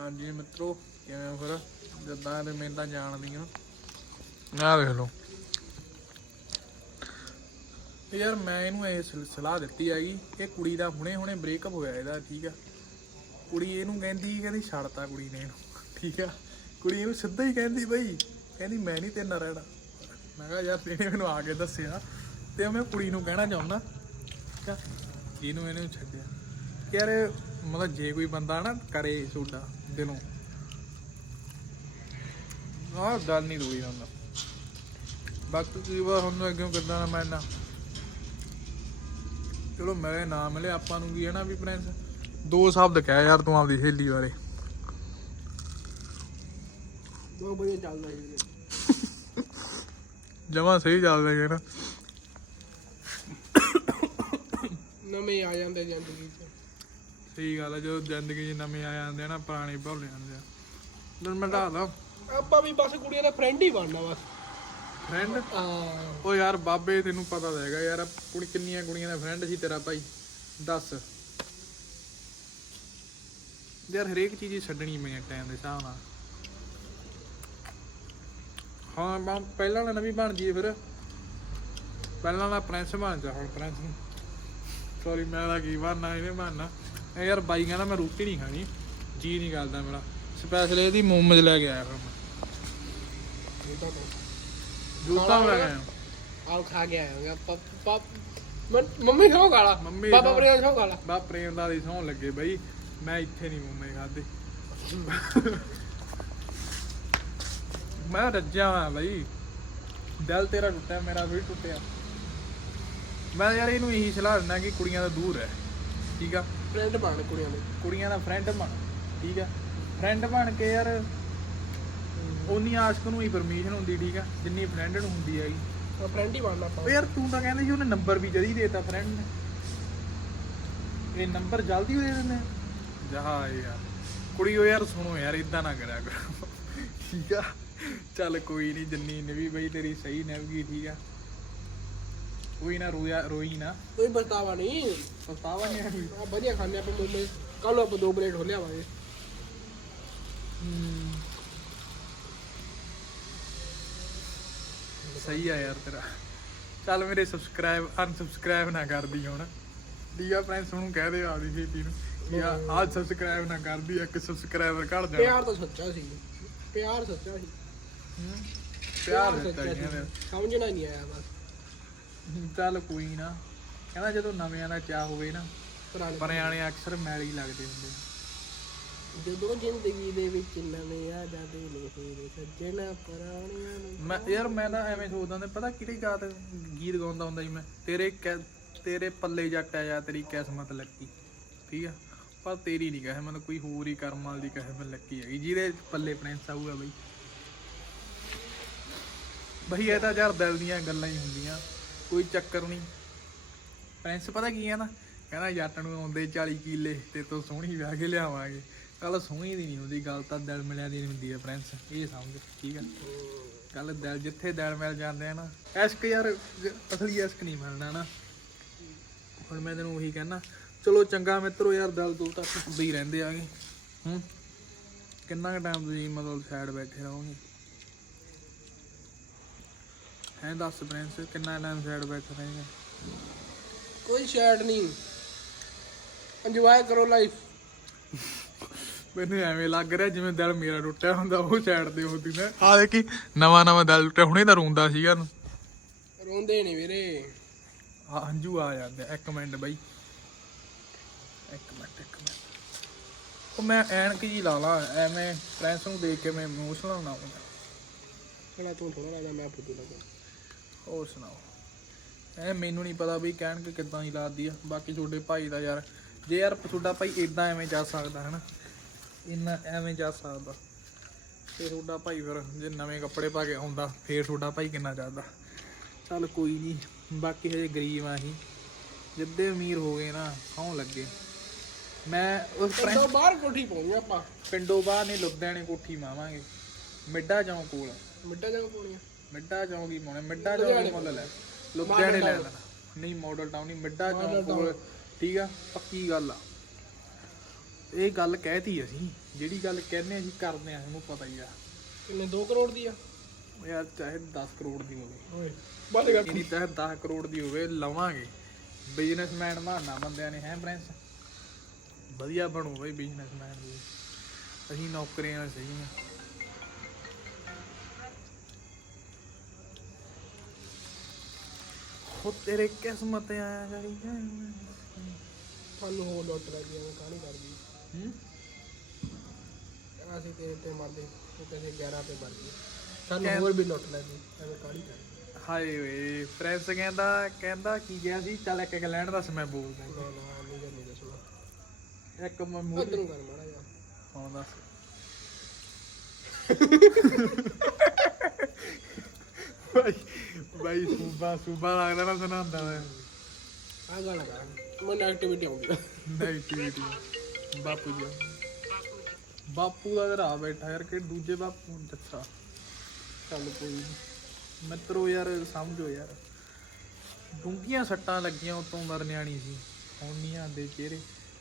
ਹਾਂਜੀ ਮਿੱਤਰੋ, ਕਿਵੇਂ ਫਿਰ? ਜਿੱਦਾਂ ਤੇ ਮੈਂ ਤਾਂ ਜਾਣਦੀਆਂ ਆ ਦੇਖ ਲਓ। ਯਾਰ ਮੈਂ ਇਹਨੂੰ ਇਹ ਸਲਾਹ ਦਿੱਤੀ ਹੈਗੀ ਕਿ ਕੁੜੀ ਦਾ ਹੁਣੇ ਹੁਣੇ ਬ੍ਰੇਕਅਪ ਹੋਇਆ ਇਹਦਾ, ਠੀਕ ਆ। ਕੁੜੀ ਇਹਨੂੰ ਕਹਿੰਦੀ ਕਹਿੰਦੀ ਛੱਡਤਾ ਕੁੜੀ ਨੇ ਇਹਨੂੰ, ਠੀਕ ਆ। ਕੁੜੀ ਇਹਨੂੰ ਸਿੱਧਾ ਹੀ ਕਹਿੰਦੀ ਬਈ, ਕਹਿੰਦੀ ਮੈਂ ਨਹੀਂ ਤੇਰੇ ਨਾਲ ਰਹਿਣਾ। ਮੈਂ ਕਿਹਾ ਯਾਰ ਇਹਨੇ ਮੈਨੂੰ ਆ ਕੇ ਦੱਸਿਆ, ਤੇ ਮੈਂ ਕੁੜੀ ਨੂੰ ਕਹਿਣਾ ਚਾਹੁੰਦਾ, ਠੀਕ ਆ। ਇਹਨੂੰ ਇਹਨੇ ਛੱਡਿਆ। ਕਿ ਯਾਰ ਮਤਲਬ ਜੇ ਕੋਈ ਬੰਦਾ ਨਾ ਕਰੇ ਸੋਡਾ ਦਿਲੋਂ ਆਹ ਗੱਲ ਨਹੀਂ ਦੋਈ ਹੁੰਦਾ ਬਾਕੀ ਕੀ ਵਾ ਹੁਣ ਅੱਗੇ ਕਿੱਦਾਂ ਨਾ ਮੈਂ ਨਾ ਚਲੋ ਮੇਰੇ ਨਾਮ ਮਿਲੇ ਆਪਾਂ ਨੂੰ ਕੀ ਹੈ ਨਾ ਵੀ ਪ੍ਰਿੰਸ ਦੋ ਸ਼ਬਦ ਕਹਿ ਯਾਰ ਤੂੰ ਆਪਦੀ ਸਹੇਲੀ ਬਾਰੇ ਬਹੁਤ ਵਧੀਆ ਚੱਲਦਾ ਜੀ ਜਮਾ ਸਹੀ ਚੱਲਦਾ ਹੈ ਨਾ ਨਵੇਂ ਆ ਜਾਂਦੇ ਜ਼ਿੰਦਗੀ 'ਚ ਸਹੀ ਗੱਲ ਹੈ ਜਦੋਂ ਜ਼ਿੰਦਗੀ 'ਚ ਨਵੇਂ ਆ ਜਾਂਦੇ ਆ ਨਾ ਪੁਰਾਣੇ ਭੁੱਲ ਜਾਂਦੇ ਆ। ਦਿਨ ਮੈਂ ਢਾਦਾ ਆਪਾਂ ਵੀ ਬਸ ਕੁੜੀਆਂ ਦਾ ਫਰੈਂਡ ਹੀ ਬਣਨਾ ਬਸ। ਫਰੈਂਡ ਆ ਉਹ ਯਾਰ ਬਾਬੇ ਤੈਨੂੰ ਪਤਾ ਤਾਂ ਹੈਗਾ ਯਾਰ ਕੁੜੀ ਕਿੰਨੀਆਂ ਕੁੜੀਆਂ ਦਾ ਫਰੈਂਡ ਸੀ ਤੇਰਾ ਭਾਈ। ਦੱਸ। ਯਾਰ ਹਰੇਕ ਚੀਜ਼ ਹੀ ਛੱਡਣੀ ਮੈਂ ਟਾਈਮ ਦੇ ਹਿਸਾਬ ਨਾਲ। ਹਾਂ ਮੈਂ ਪਹਿਲਾਂ ਵਾਲਾ ਨਵੀਂ ਬਣ ਜੀ ਫਿਰ। ਪਹਿਲਾਂ ਵਾਲਾ ਪ੍ਰਿੰਸ ਬਣ ਜਾ ਹੁਣ ਪ੍ਰਿੰਸ ਸੌਰੀ ਮੈਂ ਤਾਂ ਕੀ ਬਣਨਾ ਇਹਨੇ ਬਣਨਾ। ਇਹ ਯਾਰ ਬਾਈ ਕਹਿੰਦਾ ਮੈਂ ਰੋਟੀ ਨਹੀਂ ਖਾਣੀ ਜੀ ਨਹੀਂ ਕਰਦਾ ਮੇਰਾ। ਸਪੈਸ਼ਲ ਇਹਦੀ ਮੋਮੋਜ਼ ਲੈ ਕੇ ਆਇਆ ਫਿਰ ਮੈਂ ਜੂਤਾ ਲੈ ਕੇ ਆਇਆ। ਆਲ ਖਾ ਆਇਆ ਪਪ ਪਪ ਮੰਮੀ ਖਾਓ ਗਾਲਾ ਮੰਮੀ ਪਾਪਾ। ਪ੍ਰੇਮ ਖਾਓ ਗਾਲਾ ਬਾ ਪ੍ਰੇਮ ਦਾ ਦੀ ਸੌਣ ਲੱਗੇ ਬਈ। ਮੈਂ ਇੱਥੇ ਨਹੀਂ ਮੂੰਮੇ ਖਾਦੇ ਮੈਂ ਰੱਜਿਆ ਹਾਂ ਬਈ। ਦਿਲ ਤੇਰਾ ਟੁੱਟਿਆ ਮੇਰਾ ਵੀ ਟੁੱਟਿਆ। ਮੈਂ ਯਾਰ ਇਹਨੂੰ ਇਹੀ ਸਲਾਹ ਦਿੰਦਾ ਕਿ ਕੁੜੀਆਂ ਤੋਂ ਦੂਰ ਰਹਿ। ਠੀਕ ਆ? ਫਰੈਂਡ ਬਣ ਕੁੜੀਆਂ ਦੇ ਕੁੜੀਆਂ ਦਾ ਫਰੈਂਡ ਬਣ ਠੀਕ ਆ। ਫਰੈਂਡ ਬਣ ਕੇ ਯਾਰ ਉਨੀ ਆਸ਼ਕ ਨੂੰ ਹੀ ਪਰਮਿਸ਼ਨ ਹੁੰਦੀ ਠੀਕ ਆ। ਜਿੰਨੀ ਫਰੈਂਡ ਨੂੰ ਹੁੰਦੀ ਹੈਗੀ ਫਰੈਂਡ ਹੀ ਬਣਨਾ ਆਪਾਂ। ਉਹ ਯਾਰ ਤੂੰ ਤਾਂ ਕਹਿੰਦੀ ਸੀ ਉਹਨੇ ਨੰਬਰ ਵੀ ਜਲਦੀ ਦੇਤਾ ਫਰੈਂਡ ਨੇ। ਇਹ ਨੰਬਰ ਜਲਦੀ ਦੇ ਦਿੰਦੇ ਆ। ਜਹਾ ਯਾਰ। ਕੁੜੀ ਉਹ ਯਾਰ ਸੁਣੋ ਯਾਰ ਇਦਾਂ ਨਾ ਕਰਿਆ ਕਰੋ। ਠੀਕ ਆ। ਚੱਲ ਕੋਈ ਨਹੀਂ ਜੰਨੀ ਨੇ ਵੀ ਬਈ ਤੇਰੀ ਸਹੀ ਨਿਭਗੀ ਠੀਕ ਆ। ਕੋਈ ਨਾ ਰੋਇਆ ਰੋਈ ਨਾ। ਕੋਈ ਬਤਾਵਾ ਨਹੀਂ। ਪਛਤਾਵਾ ਨਹੀਂ ਆਈ ਆ ਵਧੀਆ ਖਾਣੇ ਆਪਾਂ ਮੋਮੇ ਕੱਲ ਆਪਾਂ ਦੋ ਪਲੇਟ ਹੋ। ਲਿਆਵਾਂਗੇ ਸਹੀ ਆ ਯਾਰ ਤੇਰਾ। ਚੱਲ ਮੇਰੇ ਸਬਸਕ੍ਰਾਈਬ ਅਨਸਬਸਕ੍ਰਾਈਬ ਨਾ ਕਰਦੀ ਹੁਣ। ਡੀਆ ਫਰੈਂਡਸ ਨੂੰ ਕਹਿ ਦੇ ਆਪਦੀ ਫੇਟੀ ਨੂੰ ਕਿ ਆ ਆਹ ਸਬਸਕ੍ਰਾਈਬ ਨਾ ਕਰਦੀ ਇੱਕ ਸਬਸਕ੍ਰਾਈਬਰ ਘਟ ਜਾਣਾ। ਪਿਆਰ ਤਾਂ ਸੱਚਾ ਸੀ। ਪਿਆਰ ਸੱਚਾ ਸੀ। ਹੂੰ। ਪਿਆਰ ਦਿੱਤਾ ਸੱਚਾ ਜੀ ਇਹਨੇ। ਸੀ ਸਮਝਣਾ ਹੀ ਨਹੀਂ ਆਇਆ ਬਸ। ਚੱਲ ਕੋਈ ਨਾ। ਕਹਿੰਦਾ ਜਦੋਂ ਨਵਿਆਂ ਦਾ ਚਾਹ ਹੋਵੇ ਨਾ ਪੁਰਾਣੇ ਪਰਿਆਣੇ ਅਕਸਰ ਮੈਲ ਲੱਗਦੇ ਹੁੰਦੇ। ਜਦੋਂ ਜ਼ਿੰਦਗੀ ਦੇ ਵਿੱਚ ਨਵੇਂ ਆ ਜਾਂਦੇ ਨੇ ਫੇਰ ਸੱਜਣਾ ਪੁਰਾਣਿਆਂ ਨੂੰ ਮੈਂ ਯਾਰ ਮੈਂ ਤਾਂ ਐਵੇਂ ਸੋਚਦਾ ਹੁੰਦਾ ਪਤਾ ਕਿਹੜੀ ਗਾਤ ਗੀਤ ਗਾਉਂਦਾ ਹੁੰਦਾ ਸੀ ਮੈਂ? ਤੇਰੇ ਕੈ- ਤੇਰੇ ਪੱਲੇ ਜੱਟ ਆ ਜਾਂ ਤੇਰੀ ਕਿਸਮਤ ਲੱਕੀ। ਠੀਕ ਆ? ਪਰ ਤੇਰੀ ਨਹੀਂ ਕਹੇ ਮੈਨੂੰ ਕੋਈ ਹੋਰ ਹੀ ਕਰਮ ਵਾਲੀ ਕਹੇ ਮੈਂ ਲੱਕੀ ਹੈਗੀ। ਜਿਹਦੇ ਪੱਲੇ ਪ੍ਰਿੰਸ ਆਊਗਾ ਬਈ। ਬਈ ਇਹ ਤਾਂ ਯਾਰ ਦਿਲ ਦੀਆਂ ਗੱਲਾਂ ਹੀ ਹੁੰਦੀਆਂ। ਕੋਈ ਚੱਕਰ ਨਹੀਂ। ਪ੍ਰਿੰਸ ਪਤਾ ਕੀ ਹੈ ਨਾ, ਕਹਿੰਦਾ ਜੱਟ ਨੂੰ ਆਉਂਦੇ 40 ਕਿੱਲੇ ਤੇ ਤੋਂ ਸੋਹਣੀ ਵਿਆਹ ਕੇ ਲਿਆਵਾਂਗੇ। ਕੱਲ ਸੋਹਣੀ ਦੀ ਨਹੀਂ ਹੁੰਦੀ, ਗੱਲ ਤਾਂ ਦਿਲ ਮਿਲਿਆ ਦੀ ਹੁੰਦੀ ਹੈ ਪ੍ਰਿੰਸ ਇਹ ਸਮਝ, ਠੀਕ ਹੈ ਕੱਲ ਦਿਲ ਜਿੱਥੇ ਦਿਲ ਮਿਲ ਜਾਂਦੇ ਆ ਨਾ, ਐਸ਼ਕ ਯਾਰ, ਅਸਲੀ ਐਸ਼ਕ ਨਹੀਂ ਮਿਲਣਾ ਨਾ। ਹੁਣ ਮੈਂ ਤੈਨੂੰ ਉਹੀ ਕਹਿਣਾ, ਚਲੋ ਚੰਗਾ ਮਿੱਤਰੋ ਯਾਰ, ਦਿਲ ਦੁਲ ਤੱਕ ਹੁੰਦੇ ਹੀ ਰਹਿੰਦੇ ਆਗੇ। ਹੂੰ? ਕਿੰਨਾ ਕੁ ਟਾਈਮ ਤੁਸੀਂ ਮਤਲਬ ਸਾਈਡ ਬੈਠੇ ਰਹੋਗੇ? ਹੈ ਦੱਸ ਪ੍ਰਿੰਸ ਕਿੰਨਾ ਟਾਈਮ ਸਾਈਡ ਬੈਠੇ ਰਹੇਗਾ? ਕੋਈ ਸ਼ੈਡ ਨਹੀਂ। ਇੰਜੋਏ ਕਰੋ ਲਾਈਫ ਮੈਨੂੰ ਐਵੇਂ ਲੱਗ ਰਿਹਾ ਜਿਵੇਂ ਦਿਲ ਮੇਰਾ ਟੁੱਟਿਆ ਹੁੰਦਾ ਉਹ ਸਾਈਡ ਤੇ ਹੁੰਦੀ ਨਾ ਆ ਦੇਖੀ ਨਵਾਂ ਨਵਾਂ ਦਿਲ ਟੁੱਟਿਆ ਹੁਣੇ ਤਾਂ ਰੋਂਦਾ ਸੀਗਾ ਰੋਂਦੇ ਨਹੀਂ ਵੀਰੇ। ਆ ਹੰਝੂ ਆ ਜਾਂਦੇ। ਇੱਕ ਮਿੰਟ ਬਾਈ। ਇੱਕ ਮਿੰਟ ਇੱਕ ਮਿੰਟ। ਉਹ ਮੈਂ ਐਨਕ ਜੀ ਲਾ ਲਾ ਐਵੇਂ ਪ੍ਰਿੰਸ ਨੂੰ ਦੇਖ ਕੇ ਮੈਂ ਇਮੋਸ਼ਨਲ ਨਾ ਹੋਵਾਂ ਚਲਾ ਤੂੰ ਥੋੜਾ ਲੱਗਦਾ ਮੈਂ ਫੁੱਦੂ ਲੱਗਾ ਹੋਰ ਸੁਣਾਓ? ਐ ਮੈਨੂੰ ਨਹੀਂ ਪਤਾ ਵੀ ਕਹਿਣ ਕਿ ਕਿੱਦਾਂ ਦੀ ਲਾਦੀ ਆ। ਬਾਕੀ ਤੁਹਾਡੇ ਭਾਈ ਦਾ ਯਾਰ ਜੇ ਯਾਰ ਤੁਹਾਡਾ ਭਾਈ ਇਦਾਂ ਐਵੇਂ ਜਾ ਸਕਦਾ ਹਨਾ? ਇੰਨਾ ਐਵੇਂ ਜਾ ਸਕਦਾ। ਤੇ ਤੁਹਾਡਾ ਭਾਈ ਫਿਰ ਜੇ ਨਵੇਂ ਕੱਪੜੇ ਪਾ ਕੇ ਆਉਂਦਾ ਫੇਰ ਤੁਹਾਡਾ ਭਾਈ ਕਿੰਨਾ ਜਾਂਦਾ? ਚੱਲ ਕੋਈ ਨਹੀਂ ਬਾਕੀ ਹਜੇ ਗਰੀਬ ਆ ਅਸੀਂ। ਜਿੱਦੇ ਅਮੀਰ ਹੋ ਗਏ ਨਾ ਸੌਂ ਲੱਗੇ। ਮੈਂ ਉਸ ਤੋਂ ਬਾਹਰ ਕੋਠੀ ਪਾਉਣੀ ਆਪਾਂ। ਪਿੰਡੋਂ ਬਾਹਰ ਨਹੀਂ ਲੁਧਿਆਣੇ ਕੋਠੀ ਮਾਵਾਂਗੇ ਮਿੱਡਾ ਚੌਂਕ ਕੋਲ। ਜਗ੍ਹਾ ਪਾਉਣੀ ਆ। ਮਿੱਡਾ ਚੌਂਕ ਹੀ ਪਾਉਣੇ ਮਿੱਡਾ ਚੌਂਕ ਹੀ ਮੁੱਲ ਲੈ ਲੁਧਿਆਣੇ ਲੈ ਲੈਣਾ। ਨਹੀਂ ਮਾਡਲ ਟਾਊਨ ਨਹੀਂ ਮਿੱਡਾ ਚੌਂਕ ਕੋਲ ਠੀਕ ਆ ਪੱਕੀ ਗੱਲ ਆ। ਇਹ ਗੱਲ ਕਹਿਤੀ ਅਸੀਂ ਜਿਹੜੀ ਗੱਲ ਕਹਿੰਦੇ ਅਸੀਂ ਕਰਦੇ ਆ ਤੁਹਾਨੂੰ ਪਤਾ ਹੀ ਆ। ਕਿੰਨੇ 2 ਕਰੋੜ ਦੀ ਆ? ਯਾਰ ਚਾਹੇ 10 ਕਰੋੜ ਦੀ ਹੋਵੇ। ਓਏ ਬੰਦ ਕਰ ਇਹਨੀ ਚਾਹੇ 10 ਕਰੋੜ ਦੀ ਹੋਵੇ ਲਵਾਂਗੇ। ਬਿਜ਼ਨਸਮੈਨ ਬਣਨਾ ਬੰਦਿਆਂ ਨੇ ਹੈ ਪ੍ਰਿੰਸ? ਵਧੀਆ ਬਣੂ ਬਈ ਬਿਜ਼ਨਸਮੈਨ ਅਸੀਂ ਨੌਕਰੀਆਂ ਸਹੀ ਆ। ਹੋ ਤੇਰੇ ਕਿਸਮਤ ਆਇਆ ਗਲੀ ਸਾਨੂੰ ਹੋਰ ਲੁੱਟ ਲੱਗੀ ਐਵੇਂ ਕਹਾਣੀ ਕਰ ਗਈ। ਹੂੰ? ਅਸੀਂ ਤੇਰੇ ਤੇ ਮਰਦੇ ਉਹ ਕਹਿੰਦੇ 11 ਤੇ ਮਰ ਗਏ। ਸਾਨੂੰ ਹੋਰ ਵੀ ਲੁੱਟ ਲੱਗੀ ਐਵੇਂ ਕਹਾਣੀ ਕਰ ਗਈ। ਹਾਏ ਵੇ ਪ੍ਰਿੰਸ ਕਹਿੰਦਾ ਕਹਿੰਦਾ ਕੀ ਗਿਆ ਸੀ? ਚੱਲ ਇੱਕ ਇੱਕ ਲੈਣ ਦੱਸ ਮੈਂ ਬੋਲਦਾ ਨਾ ਨਾ ਨਹੀਂ ਨਹੀਂ ਦੱਸਣਾ। ਇੱਕ ਮੈਂ ਮੂੰਹ ਉਧਰੋਂ ਕਰ ਮਾੜਾ ਜਾ ਹਾਂ ਦੱਸ। ਬਾਈ ਬਾਈ ਸੂਬਾ ਸੂਬਾ ਲੱਗਦਾ ਨਾ ਸੁਣਾਉਂਦਾ ਮੈਂ। ਆ ਗੱਲ ਕਰ ਮੈਂ ਐਕਟੀਵਿਟੀ ਆਉਂਦੀ ਨੈਗੇਟਿਵਿਟੀ ਬਾਪੂ ਜੀ। ਬਾਪੂ ਦਾ ਘਰਾ ਬੈਠਾ ਯਾਰ ਕਿ ਦੂਜੇ ਬਾਪੂ ਨੂੰ ਦੱਸਾ। ਚੱਲ ਕੋਈ ਨੀ। ਮਿੱਤਰੋ ਯਾਰ ਸਮਝੋ ਯਾਰ। ਡੂੰਘੀਆਂ ਸੱਟਾਂ ਲੱਗੀਆਂ ਉਤੋਂ ਮਰ ਨਿਆਣੀ ਸੀ ਹੁਣ ਨਹੀਂ ਆਂਦੇ ਚਿਹਰੇ।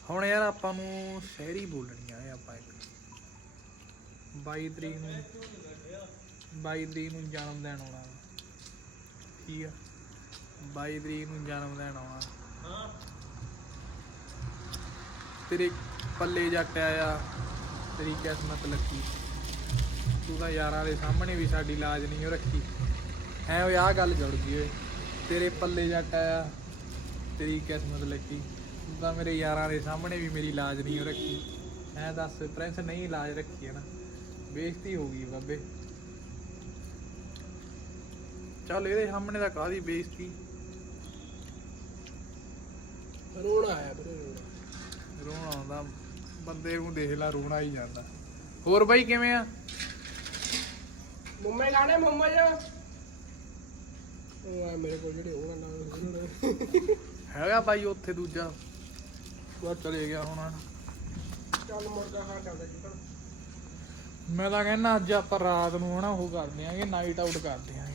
ਹੁਣ ਯਾਰ ਆਪਾਂ ਨੂੰ ਸ਼ਹਿਰੀ ਬੋਲਣੀਆਂ ਆ ਆਪਾਂ ਇੱਕ। 22 ਤਰੀਕ ਨੂੰ 22 ਤਰੀਕ ਨੂੰ ਜਨਮ ਦਿਨ ਆਉਣਾ। ਠੀਕ ਆ? 22 ਤਰੀਕ ਨੂੰ ਜਨਮ ਦਿਨ ਆਉਣਾ। ਤੇਰੇ ਪੱਲੇ ਜੱਟ ਆਇਆ, ਤੇਰੀ ਕਿਸਮਤ ਲੱਗੀ। ਤੂੰ ਤਾਂ ਯਾਰਾਂ ਦੇ ਸਾਹਮਣੇ ਵੀ ਸਾਡੀ ਲਾਜ ਨਹੀਂ ਓ ਰੱਖੀ। ਐ ਓਏ, ਆਹ ਗੱਲ ਜੁੜ ਗਈ ਓਏ। ਤੇਰੇ ਪੱਲੇ ਜੱਟ ਆਇਆ, ਤੇਰੀ ਕਿਸਮਤ ਲੱਗੀ। ਤੂੰ ਤਾਂ ਮੇਰੇ ਯਾਰਾਂ ਦੇ ਸਾਹਮਣੇ ਵੀ ਮੇਰੀ ਲਾਜ ਨਹੀਂ ਉਹ ਰੱਖੀ। ਐ ਦੱਸ, ਪ੍ਰਿੰਸ ਨਹੀਂ ਲਾਜ ਰੱਖੀ ਹੈ ਨਾ। ਬੇਇੱਜ਼ਤੀ ਹੋ ਗਈ ਬਾਬੇ। ਚੱਲ ਇਹਦੇ ਸਾਹਮਣੇ ਤਾਂ ਕਾਦੀ ਬੇਇੱਜ਼ਤੀ। ਰੋਣਾ ਆਇਆ ਵੀਰੇ ਰੋਣਾ। ਰੋਣਾ ਆਉਂਦਾ ਬੰਦੇ ਨੂੰ ਦੇਖ ਲਾ ਰੋਣਾ ਹੀ ਜਾਂਦਾ। ਹੋਰ ਬਾਈ ਕਿਵੇਂ ਆ? ਮੰਮੇ ਗਾਣੇ ਮੰਮਾ ਜਾ। ਉਹ ਆ ਮੇਰੇ ਕੋਲ ਜਿਹੜੇ ਉਹ ਨਾਲ। ਹੈਗਾ ਬਾਈ ਉੱਥੇ ਦੂਜਾ। ਉਹ ਚਲੇ ਗਿਆ ਹੁਣ। ਚੱਲ ਮੁਰਗਾ ਖਾ ਚੱਲਦਾ ਜੀ। ਮੈਂ ਤਾਂ ਕਹਿੰਦਾ ਅੱਜ ਆਪਾਂ ਰਾਤ ਨੂੰ ਹਨਾ ਉਹ ਕਰਦੇ ਆਂਗੇ ਨਾਈਟ ਆਊਟ ਕਰਦੇ ਆਂ